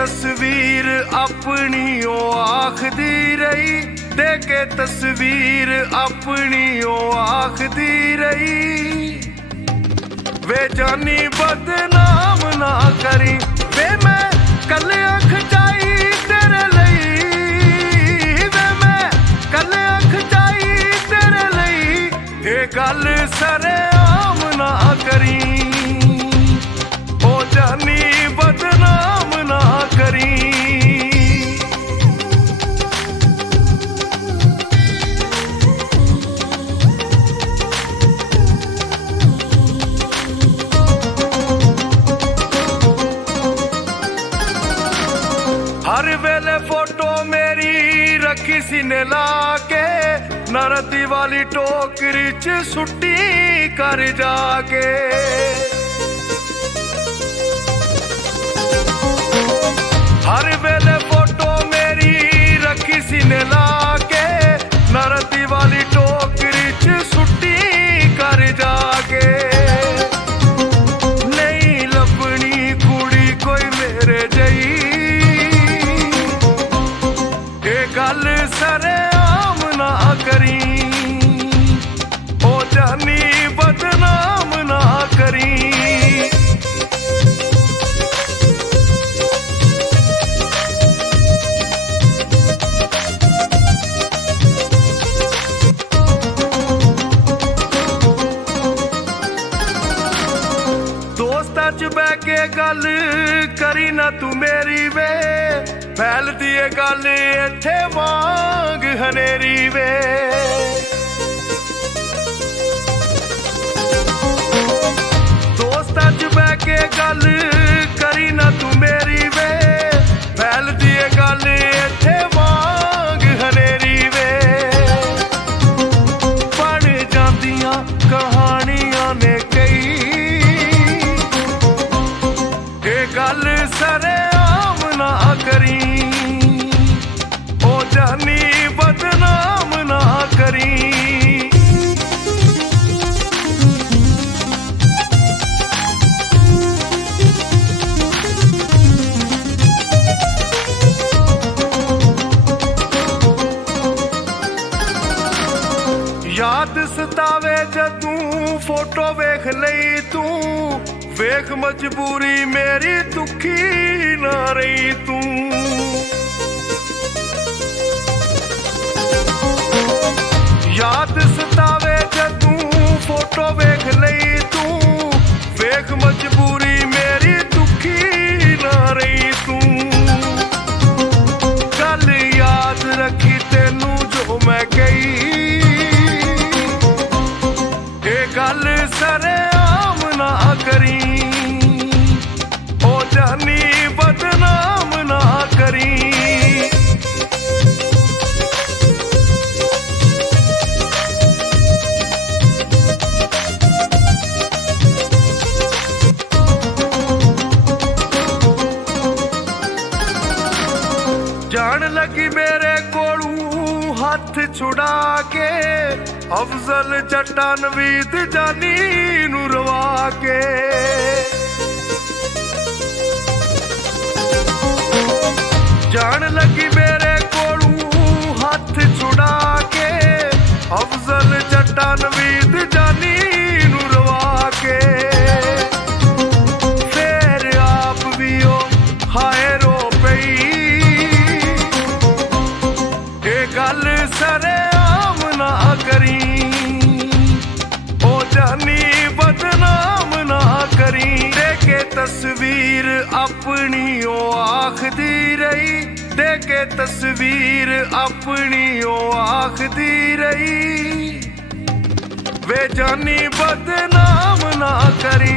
तस्वीर अपनी ओ आखदी रही, देके तस्वीर अपनी ओ आखदी रही। वे जानी बदनाम ना करी, वे मैं कल अख जाई तेरे लई, वे मैं कल अख जाई तेरे लई। ये गल सरेआम ना करी, ओ जानी बदनाम ना करी। हर वेले फोटो मेरी रखी सीने लाके, नरदी वाली टोकरी च सुट्टी कर जाके। हर वेले फोटो मेरी रखी सीने लाके, नरदी वाली टोकरी च सुट्टी कर जाके। नहीं लभनी कुड़ी कोई मेरे जई, गल सरेआम ना करी, ओ जानी बदनाम ना करी। दोस्तां च बह के गल करी ना तू मेरी वे, फैलदी है गल इत्थे वांग हनेरी वे। दोस्तां च बह के गल करी ना तू मेरी वे, फैलदी है गल इत्थे वांग हनेरी वे। बन जांदियां कहानियां ने कई, ये गल सरेआम ना करी, ओ जानी बदनाम ना करी। याद सतावे जदू फोटो वेख लई तू, वेख मजबूरी मेरी दुखी ना रही तू। याद सतावे जदू फोटो वेख लई तू, वेख मजबूरी मेरी दुखी ना रही तू। गल याद रखी तेनू जो मैं कही, ये गल सरेआम ना करी, ओ जानी बदनाम ना करी। जान लगी मेरे कोलू हथ छुड़ा के, अफजल जट्टा नवीद जानी नू रवा के। जान लगी मेरे कोलू हथ छुड़ा के, अफजल जट्टा नवीद जानी नू रवा के। फिर आप भी ओ हाय रो पई, ये गल सरेआम ना करी, ओ जानी बदनाम ना करी। देके तस्वीर अपनी ओ आखदी रही, देके तस्वीर अपनी ओ आखदी रही। वे जानी बदनाम ना करी।